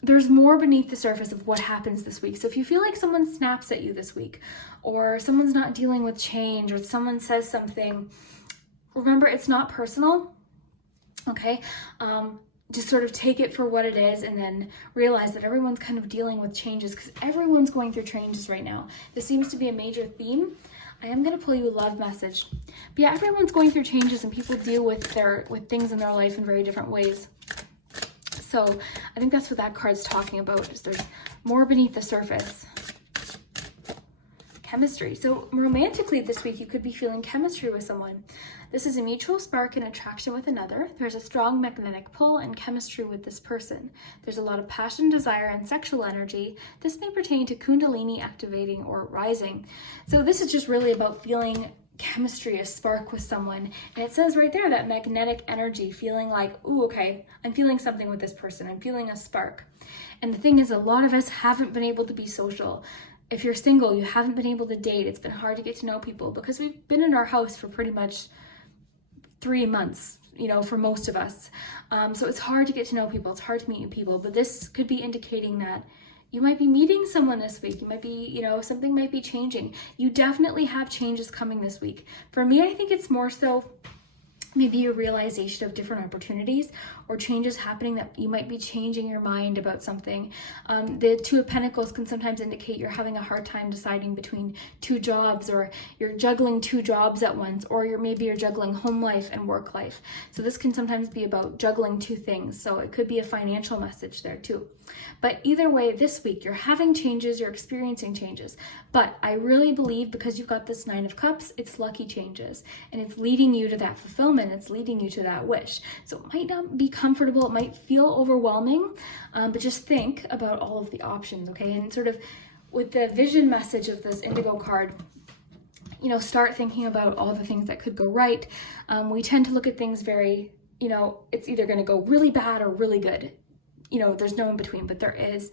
there's more beneath the surface of what happens this week. So if you feel like someone snaps at you this week, or someone's not dealing with change, or someone says something, remember, it's not personal, okay? Just sort of take it for what it is, and then realize that everyone's kind of dealing with changes, because everyone's going through changes right now. This seems to be a major theme. I am going to pull you a love message. But yeah, everyone's going through changes, and people deal with things in their life in very different ways. So I think that's what that card's talking about, is there's more beneath the surface. Chemistry. So romantically this week, you could be feeling chemistry with someone. This is a mutual spark and attraction with another. There's a strong magnetic pull and chemistry with this person. There's a lot of passion, desire, and sexual energy. This may pertain to Kundalini activating or rising. So this is just really about feeling chemistry, a spark with someone. And it says right there that magnetic energy, feeling like, ooh, okay, I'm feeling something with this person. I'm feeling a spark. And the thing is, a lot of us haven't been able to be social. If you're single, you haven't been able to date. It's been hard to get to know people, because we've been in our house for pretty much 3 months, for most of us. So it's hard to get to know people. It's hard to meet new people, but this could be indicating that you might be meeting someone this week. You might be, something might be changing. You definitely have changes coming this week. For me, I think it's more so maybe a realization of different opportunities or changes happening that you might be changing your mind about something. The Two of Pentacles can sometimes indicate you're having a hard time deciding between two jobs, or you're juggling two jobs at once, or maybe you're juggling home life and work life. So this can sometimes be about juggling two things. So it could be a financial message there too. But either way, this week you're having changes, you're experiencing changes. But I really believe, because you've got this Nine of Cups, it's lucky changes, and it's leading you to that fulfillment. It's leading you to that wish. So it might not be comfortable, it might feel overwhelming, but just think about all of the options, okay? And sort of with the vision message of this indigo card, you know, start thinking about all the things that could go right. We tend to look at things very, you know, it's either going to go really bad or really good. You know, there's no in between, but there is.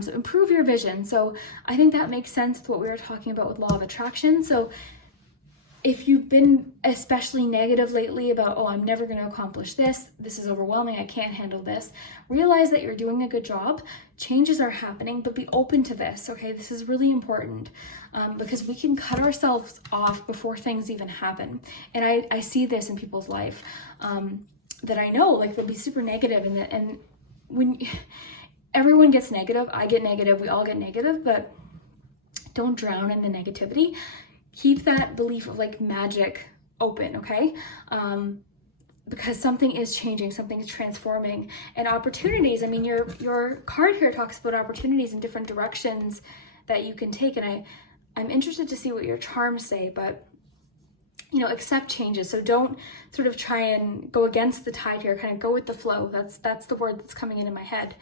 So improve your vision. So I think that makes sense with what we were talking about with law of attraction. So if you've been especially negative lately about, oh, I'm never going to accomplish this, this is overwhelming, I can't handle this, realize that you're doing a good job, changes are happening, but be open to this, okay? This is really important, because we can cut ourselves off before things even happen. And I see this in people's life that I know, like, they'll be super negative, and when everyone gets negative, I get negative, we all get negative, but don't drown in the negativity. Keep that belief of like magic open, okay? Because something is changing, something is transforming, and opportunities. I mean, your card here talks about opportunities in different directions that you can take, and I'm interested to see what your charms say, but you know, accept changes. So don't sort of try and go against the tide here, kind of go with the flow. That's the word that's coming into my head.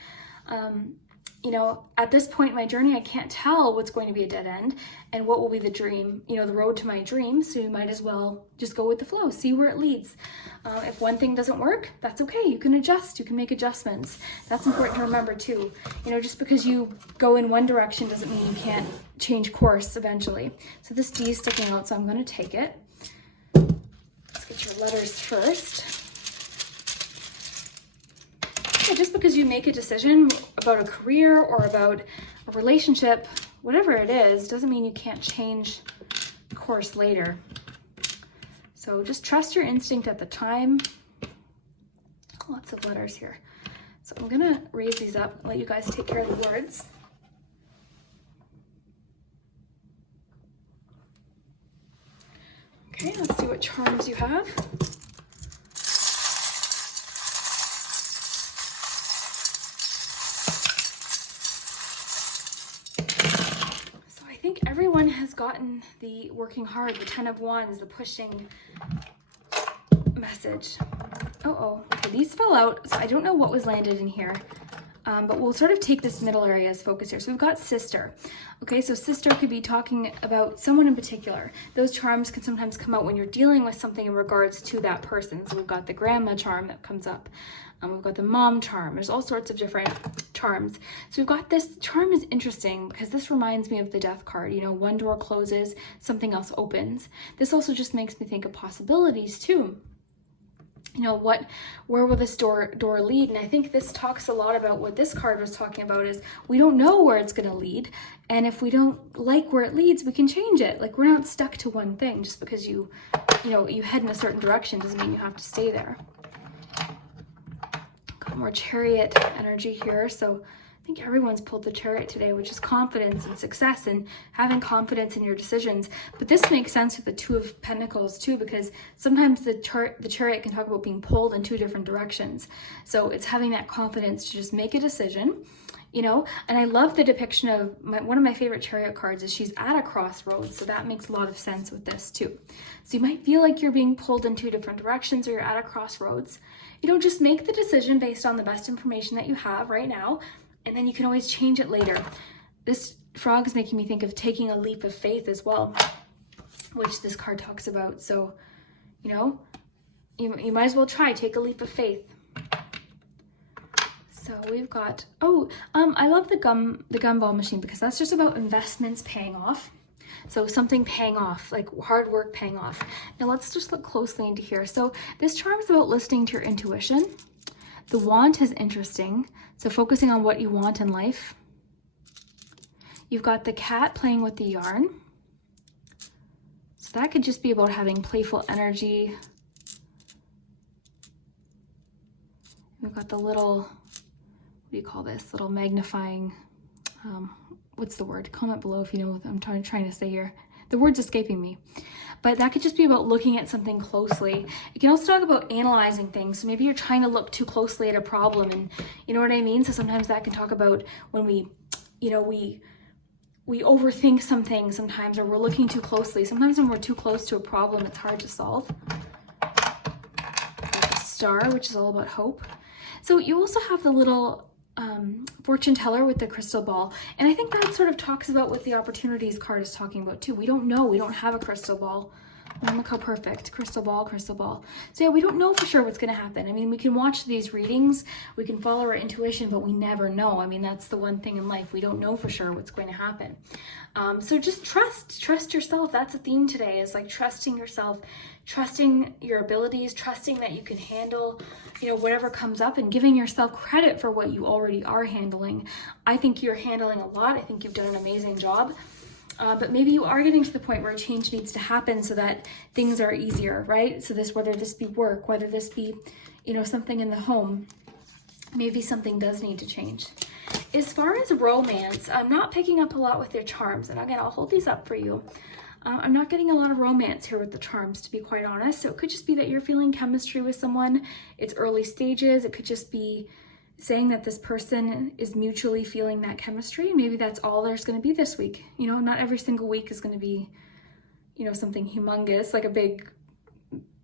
You know, at this point in my journey, I can't tell what's going to be a dead end and what will be the dream, you know, the road to my dream. So you might as well just go with the flow, see where it leads. If one thing doesn't work, that's okay. You can adjust, you can make adjustments. That's important to remember too. You know, just because you go in one direction doesn't mean you can't change course eventually. So this D is sticking out, so I'm going to take it. Let's get your letters first. Yeah, just because you make a decision about a career or about a relationship, whatever it is, doesn't mean you can't change course later. So just trust your instinct at the time. Lots of letters here. So I'm gonna raise these up, let you guys take care of the words. Okay, let's see what charms you have. Everyone has gotten the working hard, the 10 of Wands, the pushing message. Okay, these fell out, so I don't know what was landed in here, but we'll sort of take this middle area as focus here. So we've got sister. Okay, so sister could be talking about someone in particular. Those charms can sometimes come out when you're dealing with something in regards to that person. So we've got the grandma charm that comes up. We've got the mom charm. There's all sorts of different charms. So we've got this charm is interesting because this reminds me of the death card. You know, one door closes, something else opens. This also just makes me think of possibilities too. You know, where will this door lead? And I think this talks a lot about what this card was talking about, is we don't know where it's going to lead. And if we don't like where it leads, we can change it. Like, we're not stuck to one thing. Just because you head in a certain direction doesn't mean you have to stay there. Got more Chariot energy here. So I think everyone's pulled the Chariot today, which is confidence and success and having confidence in your decisions. But this makes sense with the Two of Pentacles too, because sometimes the Chariot can talk about being pulled in two different directions. So it's having that confidence to just make a decision, you know. And I love the depiction of one of my favorite Chariot cards is she's at a crossroads. So that makes a lot of sense with this too. So you might feel like you're being pulled in two different directions, or you're at a crossroads. You know, just make the decision based on the best information that you have right now. And then you can always change it later. This frog is making me think of taking a leap of faith as well, which this card talks about. So, you know, you might as well take a leap of faith. So we've got, I love the gumball machine, because that's just about investments paying off. So something paying off, like hard work paying off. Now let's just look closely into here. So this charm is about listening to your intuition. The want is interesting. So focusing on what you want in life. You've got the cat playing with the yarn. So that could just be about having playful energy. We've got the little, what do you call this? Little magnifying, what's the word? Comment below if you know what I'm trying to say here. The word's escaping me. But that could just be about looking at something closely. It can also talk about analyzing things. So maybe you're trying to look too closely at a problem, and you know what I mean? So sometimes that can talk about when we overthink something sometimes, or we're looking too closely. Sometimes when we're too close to a problem, it's hard to solve. Like the star, which is all about hope. So you also have the little fortune teller with the crystal ball. And I think that sort of talks about what the opportunities card is talking about too. We don't know. We don't have a crystal ball. Oh, look how perfect. Crystal ball, crystal ball. So yeah, we don't know for sure what's going to happen. I mean, we can watch these readings, we can follow our intuition, but we never know. I mean, that's the one thing in life. We don't know for sure what's going to happen. So just trust yourself. That's a theme today, is like trusting yourself, trusting your abilities, trusting that you can handle, you know, whatever comes up, and giving yourself credit for what you already are handling. I think you're handling a lot. I think you've done an amazing job. But maybe you are getting to the point where a change needs to happen so that things are easier, right? So whether this be work, whether this be, you know, something in the home, maybe something does need to change. As far as romance, I'm not picking up a lot with your charms. And again, I'll hold these up for you. I'm not getting a lot of romance here with the charms, to be quite honest. So it could just be that you're feeling chemistry with someone. It's early stages. It could just be saying that this person is mutually feeling that chemistry. Maybe that's all there's going to be this week. You know, not every single week is going to be, you know, something humongous, like a big,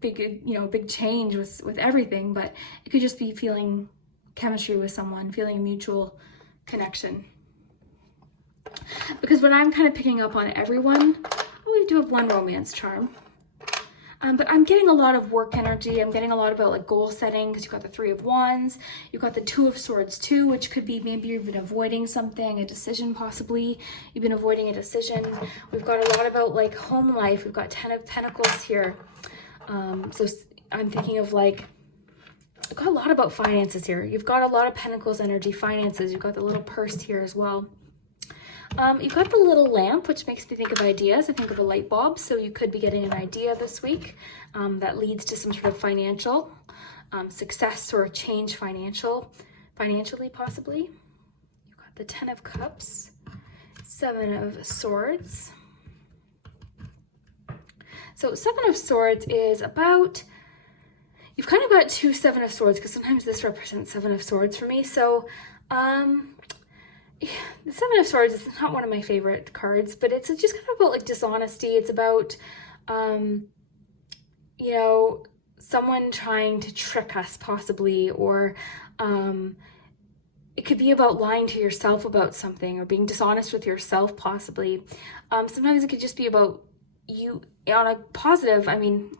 you know, big change with everything. But it could just be feeling chemistry with someone, feeling a mutual connection. Because what I'm kind of picking up on everyone, we do have one romance charm. But I'm getting a lot of work energy. I'm getting a lot about like goal setting, because you've got the 3 of Wands. You've got the 2 of Swords too, which could be maybe you've been avoiding something, a decision possibly. You've been avoiding a decision. We've got a lot about like home life. We've got 10 of Pentacles here. So I'm thinking of like, I've got a lot about finances here. You've got a lot of Pentacles energy, finances. You've got the little purse here as well. You've got the little lamp, which makes me think of ideas. I think of a light bulb. So you could be getting an idea this week that leads to some sort of financial success or change financially possibly. You've got the 10 of Cups, 7 of Swords. So 7 of Swords is about, you've kind of got 2 7 of Swords, because sometimes this represents 7 of Swords for me. So, the 7 of Swords is not one of my favorite cards, but it's just kind of about like dishonesty. It's about, you know, someone trying to trick us possibly, or it could be about lying to yourself about something, or being dishonest with yourself possibly. Sometimes it could just be about you on a positive. I mean,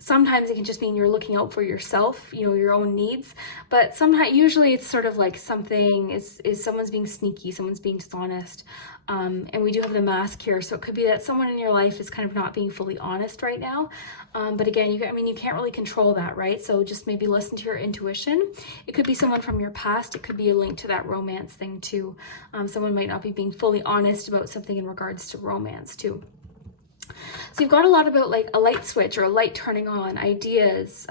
sometimes it can just mean you're looking out for yourself, you know, your own needs. But sometimes, usually it's sort of like something is someone's being sneaky, someone's being dishonest. And we do have the mask here. So it could be that someone in your life is kind of not being fully honest right now. But again, you can't really control that, right? So just maybe listen to your intuition. It could be someone from your past. It could be a link to that romance thing too. Someone might not be being fully honest about something in regards to romance too. So you've got a lot about like a light switch or a light turning on, ideas,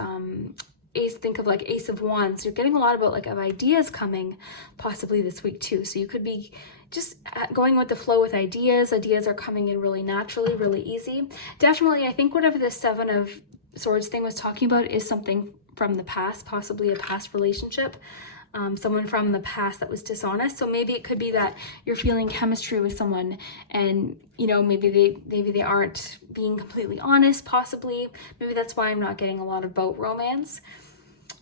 think of like Ace of Wands. You're getting a lot about like of ideas coming possibly this week too. So you could be just going with the flow with ideas. Ideas are coming in really naturally, really easy. Definitely, I think whatever the 7 of Swords thing was talking about is something from the past, possibly a past relationship. Someone from the past that was dishonest. So maybe it could be that you're feeling chemistry with someone, and you know, maybe they aren't being completely honest possibly. Maybe that's why I'm not getting a lot about romance.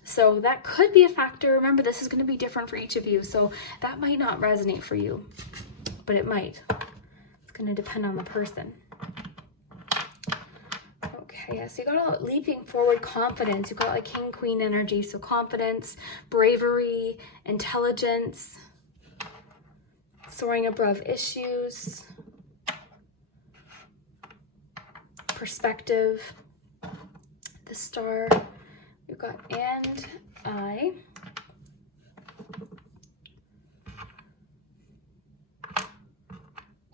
So that could be a factor. Remember, this is going to be different for each of you, so that might not resonate for you, but it might. It's going to depend on the person. Okay, yeah, so you got a lot leaping forward, confidence. You've got like King, Queen energy. So confidence, bravery, intelligence, soaring above issues, perspective, the star. You've got and I.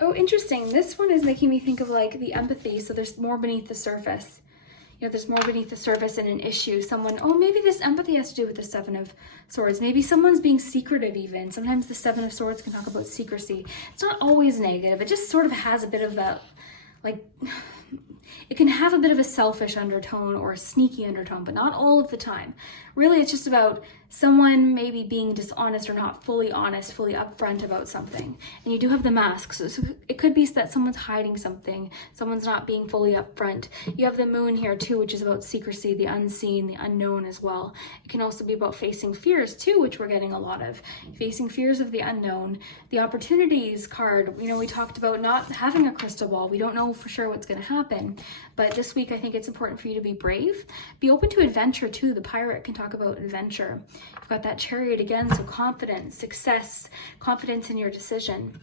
Oh, interesting. This one is making me think of like the empathy. So there's more beneath the surface. you know, there's more beneath the surface in an issue. Someone, oh, maybe this empathy has to do with the Seven of Swords. Maybe someone's being secretive even. Sometimes the Seven of Swords can talk about secrecy. It's not always negative. It just sort of has a bit of that, like, it can have a bit of a selfish undertone or a sneaky undertone, but not all of the time. Really, it's just about someone maybe being dishonest or not fully honest, fully upfront about something. And you do have the mask, so it could be that someone's hiding something, someone's not being fully upfront. You have the moon here too, which is about secrecy, the unseen, the unknown as well. It can also be about facing fears too, which we're getting a lot of. Facing fears of the unknown. The opportunities card, you know, we talked about not having a crystal ball. We don't know for sure what's going to happen. But this week, I think it's important for you to be brave. Be open to adventure too. The Pirate can talk about adventure. You've got that Chariot again, so confidence, success, confidence in your decision.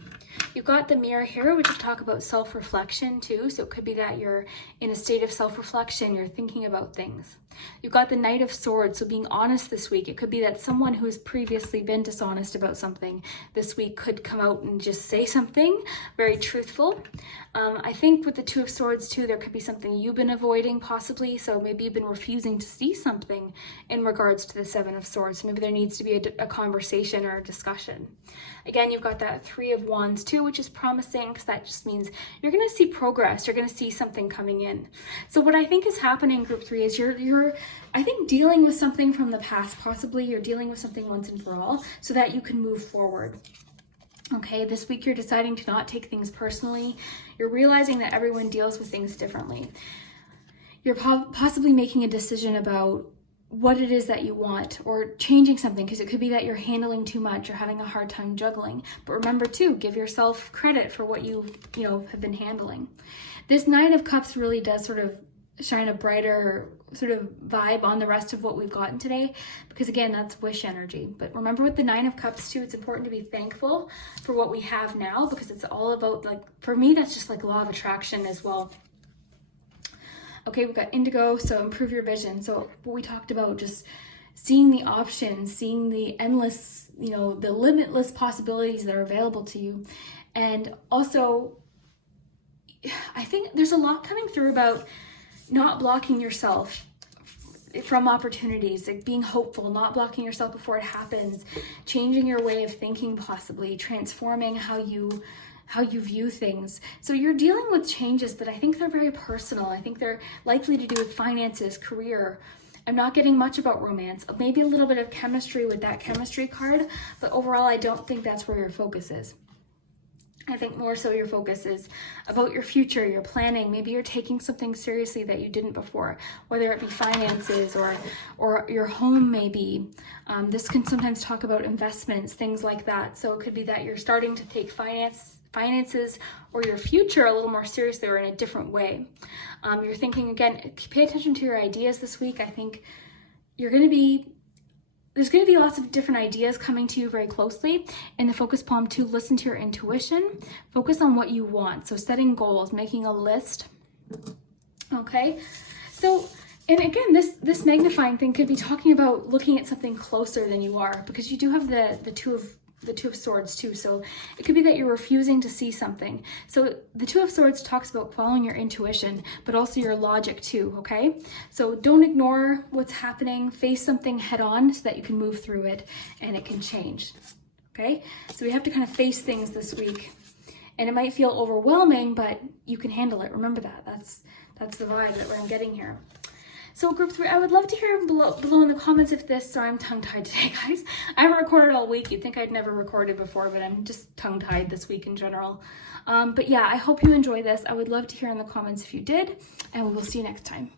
You've got the Mirror here, which will talk about self-reflection too. So it could be that you're in a state of self-reflection, you're thinking about things. You've got the Knight of Swords, so being honest this week. It could be that someone who has previously been dishonest about something this week could come out and just say something very truthful. I think with the Two of Swords too, there could be something you've been avoiding possibly. So maybe you've been refusing to see something in regards to the Seven of Swords. So maybe there needs to be a conversation or a discussion. Again, you've got that Three of Wands too, which is promising because that just means you're going to see progress. You're going to see something coming in. So what I think is happening, Group 3, is you're I think dealing with something from the past. Possibly you're dealing with something once and for all so that you can move forward. Okay, this week you're deciding to not take things personally. You're realizing that everyone deals with things differently. You're possibly making a decision about what it is that you want or changing something, because it could be that you're handling too much or having a hard time juggling. But remember too, give yourself credit for what you have been handling. This Nine of Cups really does sort of shine a brighter sort of vibe on the rest of what we've gotten today, because again, that's wish energy. But remember with the Nine of Cups too, it's important to be thankful for what we have now, because it's all about, like, for me, that's just like law of attraction as well. Okay, we've got Indigo, so improve your vision. So what we talked about, just seeing the options, seeing the endless, the limitless possibilities that are available to you. And also, I think there's a lot coming through about not blocking yourself from opportunities, like being hopeful, not blocking yourself before it happens, changing your way of thinking, possibly transforming how you view things. So you're dealing with changes, but I think they're very personal. I think they're likely to do with finances, career. I'm not getting much about romance, maybe a little bit of chemistry with that chemistry card, but overall, I don't think that's where your focus is. I think more so your focus is about your future, your planning. Maybe you're taking something seriously that you didn't before, whether it be finances or your home maybe. This can sometimes talk about investments, things like that. So it could be that you're starting to take finances or your future a little more seriously or in a different way. You're thinking, again, pay attention to your ideas this week. I think there's going to be lots of different ideas coming to you very closely. In the focus palm too, listen to your intuition, focus on what you want. So setting goals, making a list. Okay. So, and again, this magnifying thing could be talking about looking at something closer than you are, because you do have the Two of Swords too. So it could be that you're refusing to see something. So the Two of Swords talks about following your intuition, but also your logic too, okay? So don't ignore what's happening, face something head on so that you can move through it and it can change, okay? So we have to kind of face things this week, and it might feel overwhelming, but you can handle it. Remember that. That's the vibe that I'm getting here. So Group 3, I would love to hear below in the comments if this, sorry, I'm tongue-tied today, guys. I haven't recorded all week. You'd think I'd never recorded before, but I'm just tongue-tied this week in general. But yeah, I hope you enjoy this. I would love to hear in the comments if you did, and we will see you next time.